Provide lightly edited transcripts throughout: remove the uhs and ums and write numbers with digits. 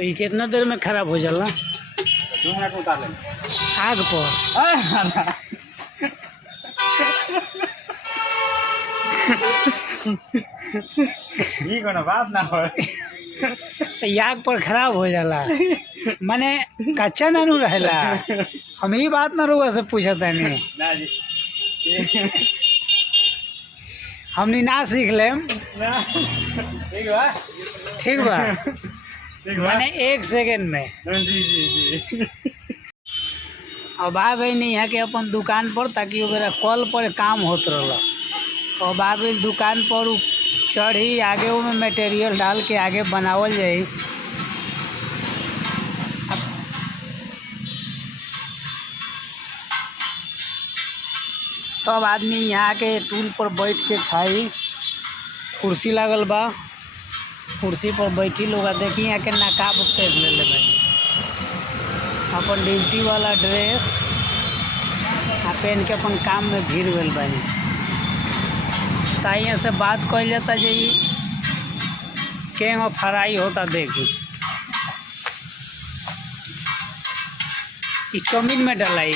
तो ये कितना देर में खराब हो जाला? 2 मिनट में उतार लेंगे आग पर। ये कोनो बात ना हो। तो ये आग पर खराब हो जाला माने कच्चा ना नु रहेला। हम ही बात ना रुआ से पूछा नहीं, ना जी हमनी ना सीख लेम। ना ठीक बा ठीक बा ठीक बा माने 1 सेकंड में। जी जी जी अब आ गई नहीं यहाँ के अपन दुकान पर, ताकि मेरा कल पर काम होत रहला। अब आ गई दुकान पर, उ चढ़ी आगे में मटेरियल डाल के आगे बनावल जाई। तब आदमी यहाँ के टूल पर बैठ के खाई। कुर्सी लागल बा, कुर्सी पर बैठी लोग। देखी यहाँ के नकाब पहन ले बानी, अपन ड्यूटी वाला ड्रेस पहन के अपन काम में भीड़ गल बानी। यहाँ से बात कल जाता जे केंग फ्राई होता। देखी ई चाउमीन में डलाई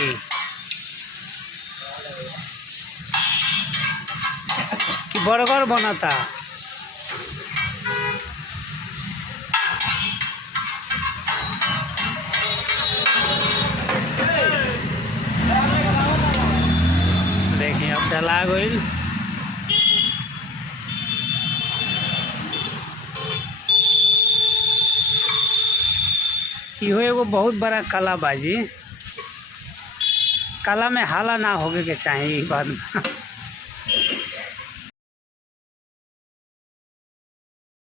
कि बर्गर बनता। देखिए अब डला गई। इहो एगो बहुत बड़ा कला बाजी। कला में हाला ना होगे के चाहिए ई बात में।